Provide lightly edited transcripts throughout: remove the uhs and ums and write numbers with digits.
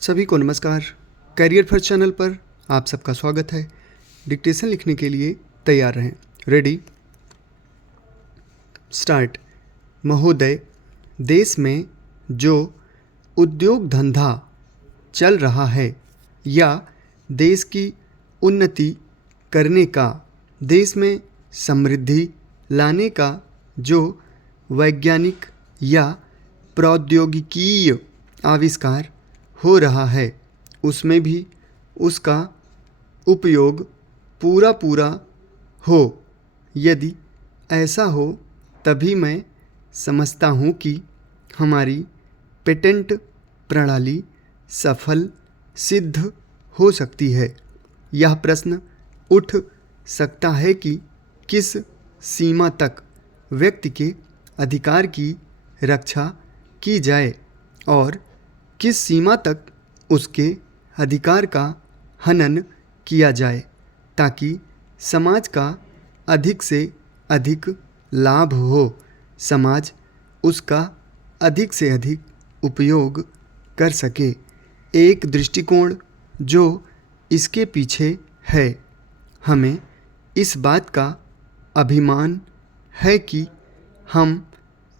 सभी को नमस्कार। करियर फर्स्ट चैनल पर आप सबका स्वागत है। डिक्टेशन लिखने के लिए तैयार रहें। Ready, start. महोदय, देश में जो उद्योग धंधा चल रहा है या देश की उन्नति करने का, देश में समृद्धि लाने का जो वैज्ञानिक या प्रौद्योगिकीय आविष्कार हो रहा है, उसमें भी उसका उपयोग पूरा हो। यदि ऐसा हो तभी मैं समझता हूँ कि हमारी पेटेंट प्रणाली सफल सिद्ध हो सकती है। यह प्रश्न उठ सकता है कि किस सीमा तक व्यक्ति के अधिकार की रक्षा की जाए और किस सीमा तक उसके अधिकार का हनन किया जाए, ताकि समाज का अधिक से अधिक लाभ हो, समाज उसका अधिक से अधिक उपयोग कर सके। एक दृष्टिकोण जो इसके पीछे है। हमें इस बात का अभिमान है कि हम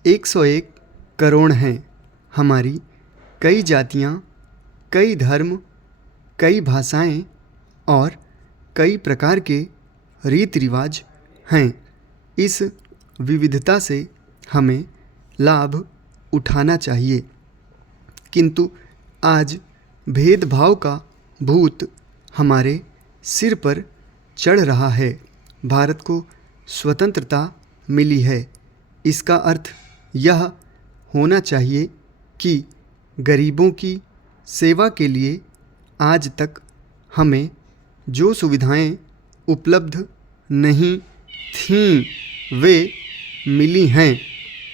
101 करोड़ हैं। हमारी कई जातियाँ, कई धर्म, कई भाषाएं और कई प्रकार के रीति रिवाज हैं। इस विविधता से हमें लाभ उठाना चाहिए, किंतु आज भेदभाव का भूत हमारे सिर पर चढ़ रहा है। भारत को स्वतंत्रता मिली है, इसका अर्थ यह होना चाहिए कि गरीबों की सेवा के लिए आज तक हमें जो सुविधाएं उपलब्ध नहीं थीं वे मिली हैं।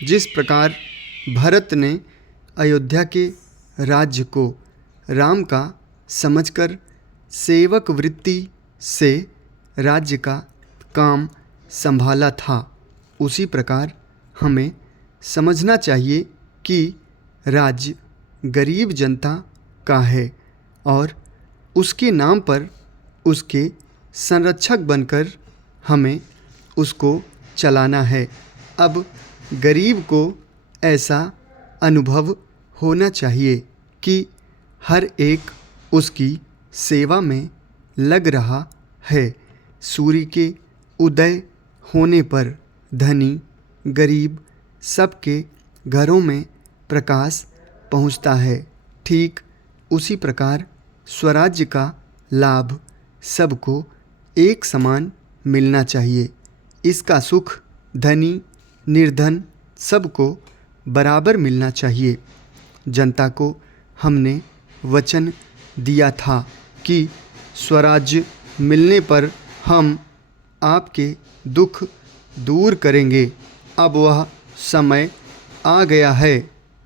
जिस प्रकार भरत ने अयोध्या के राज्य को राम का समझकर सेवक वृत्ति से राज्य का काम संभाला था, उसी प्रकार हमें समझना चाहिए कि राज्य गरीब जनता का है और उसके नाम पर उसके संरक्षक बनकर हमें उसको चलाना है। अब गरीब को ऐसा अनुभव होना चाहिए कि हर एक उसकी सेवा में लग रहा है। सूर्य के उदय होने पर धनी गरीब सबके घरों में प्रकाश पहुंचता है। ठीक उसी प्रकार स्वराज्य का लाभ सबको एक समान मिलना चाहिए। इसका सुख धनी निर्धन सबको बराबर मिलना चाहिए। जनता को हमने वचन दिया था कि स्वराज्य मिलने पर हम आपके दुख दूर करेंगे। अब वह समय आ गया है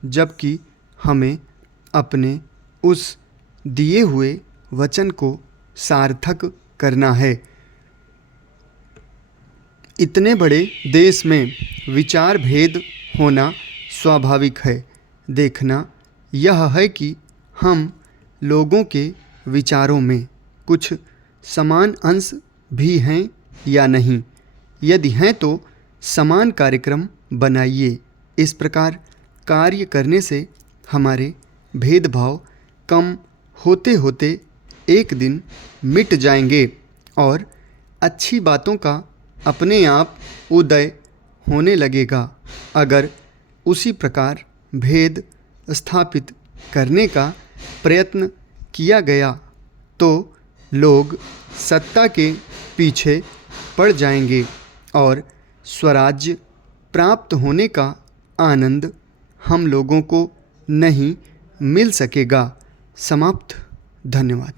जबकि हमें अपने उस दिए हुए वचन को सार्थक करना है। इतने बड़े देश में विचार भेद होना स्वाभाविक है। देखना यह है कि हम लोगों के विचारों में कुछ समान अंश भी हैं या नहीं। यदि हैं तो समान कार्यक्रम बनाइए। इस प्रकार कार्य करने से हमारे भेदभाव कम होते होते एक दिन मिट जाएंगे और अच्छी बातों का अपने आप उदय होने लगेगा। अगर उसी प्रकार भेद स्थापित करने का प्रयत्न किया गया तो लोग सत्ता के पीछे पड़ जाएंगे और स्वराज्य प्राप्त होने का आनंद हम लोगों को नहीं मिल सकेगा। समाप्त। धन्यवाद।